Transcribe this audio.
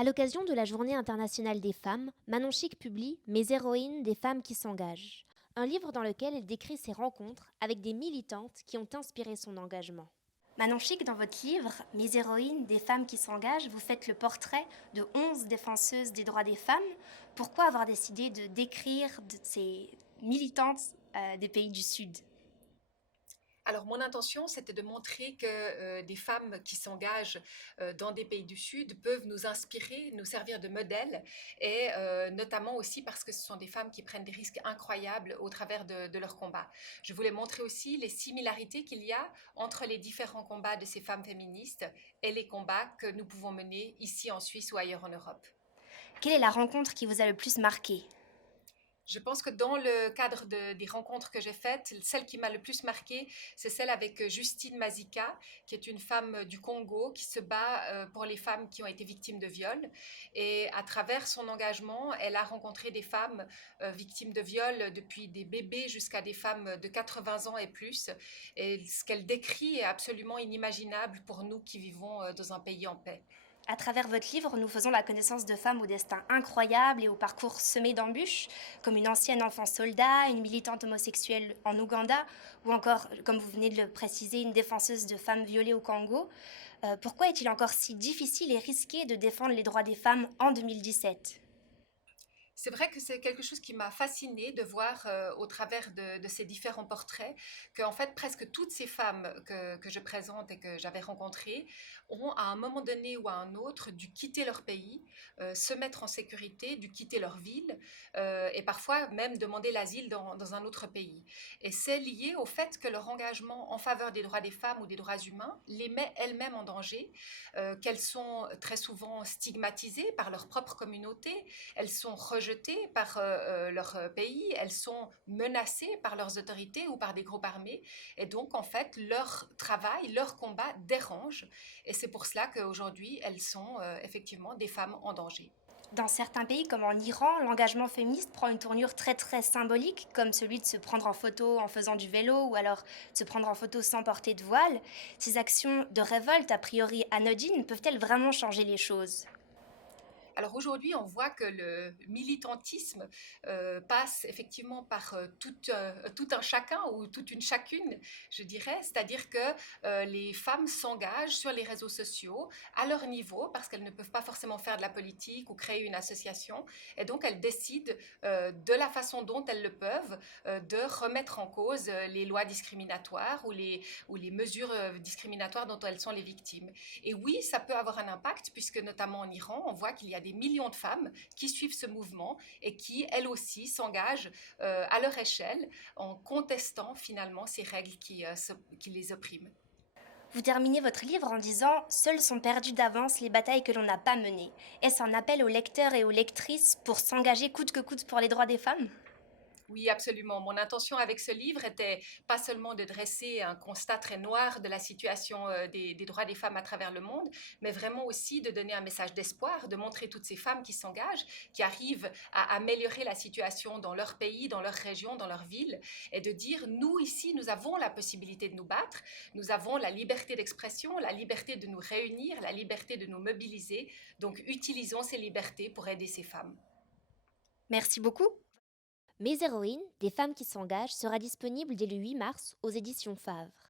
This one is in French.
À l'occasion de la Journée internationale des femmes, Manon Chic publie Mes héroïnes des femmes qui s'engagent, un livre dans lequel elle décrit ses rencontres avec des militantes qui ont inspiré son engagement. Manon Chic, dans votre livre Mes héroïnes des femmes qui s'engagent, vous faites le portrait de 11 défenseuses des droits des femmes. Pourquoi avoir décidé de décrire ces militantes des pays du Sud? Alors, mon intention, c'était de montrer que des femmes qui s'engagent dans des pays du Sud peuvent nous inspirer, nous servir de modèle, et notamment aussi parce que ce sont des femmes qui prennent des risques incroyables au travers de leur combat. Je voulais montrer aussi les similarités qu'il y a entre les différents combats de ces femmes féministes et les combats que nous pouvons mener ici en Suisse ou ailleurs en Europe. Quelle est la rencontre qui vous a le plus marqué? Je pense que dans le cadre des rencontres que j'ai faites, celle qui m'a le plus marquée, c'est celle avec Justine Mazika, qui est une femme du Congo qui se bat pour les femmes qui ont été victimes de viol. Et à travers son engagement, elle a rencontré des femmes victimes de viol, depuis des bébés jusqu'à des femmes de 80 ans et plus. Et ce qu'elle décrit est absolument inimaginable pour nous qui vivons dans un pays en paix. À travers votre livre, nous faisons la connaissance de femmes au destin incroyable et au parcours semé d'embûches, comme une ancienne enfant soldat, une militante homosexuelle en Ouganda, ou encore, comme vous venez de le préciser, une défenseuse de femmes violées au Congo. Pourquoi est-il encore si difficile et risqué de défendre les droits des femmes en 2017? C'est vrai que c'est quelque chose qui m'a fascinée de voir au travers de ces différents portraits qu'en fait presque toutes ces femmes que je présente et que j'avais rencontrées ont à un moment donné ou à un autre dû quitter leur pays, se mettre en sécurité, dû quitter leur ville et parfois même demander l'asile dans un autre pays. Et c'est lié au fait que leur engagement en faveur des droits des femmes ou des droits humains les met elles-mêmes en danger, qu'elles sont très souvent stigmatisées par leur propre communauté, elles sont rejetées par leur pays, elles sont menacées par leurs autorités ou par des groupes armés. Et donc, en fait, leur travail, leur combat dérange. Et c'est pour cela qu'aujourd'hui, elles sont effectivement des femmes en danger. Dans certains pays, comme en Iran, l'engagement féministe prend une tournure très très symbolique, comme celui de se prendre en photo en faisant du vélo ou alors de se prendre en photo sans porter de voile. Ces actions de révolte, a priori anodines, peuvent-elles vraiment changer les choses? Alors aujourd'hui, on voit que le militantisme passe effectivement par tout un chacun ou toute une chacune, je dirais. C'est-à-dire que les femmes s'engagent sur les réseaux sociaux à leur niveau parce qu'elles ne peuvent pas forcément faire de la politique ou créer une association. Et donc, elles décident de la façon dont elles le peuvent de remettre en cause les lois discriminatoires ou les mesures discriminatoires dont elles sont les victimes. Et oui, ça peut avoir un impact puisque notamment en Iran, on voit qu'il y a des millions de femmes qui suivent ce mouvement et qui, elles aussi, s'engagent à leur échelle en contestant finalement ces règles qui les oppriment. Vous terminez votre livre en disant Seules sont perdues d'avance les batailles que l'on n'a pas menées. Est-ce un appel aux lecteurs et aux lectrices pour s'engager coûte que coûte pour les droits des femmes? Oui, absolument. Mon intention avec ce livre était pas seulement de dresser un constat très noir de la situation des droits des femmes à travers le monde, mais vraiment aussi de donner un message d'espoir, de montrer toutes ces femmes qui s'engagent, qui arrivent à améliorer la situation dans leur pays, dans leur région, dans leur ville, et de dire, nous ici, nous avons la possibilité de nous battre, nous avons la liberté d'expression, la liberté de nous réunir, la liberté de nous mobiliser, donc utilisons ces libertés pour aider ces femmes. Merci beaucoup. Mes héroïnes, des femmes qui s'engagent sera disponible dès le 8 mars aux éditions Favre.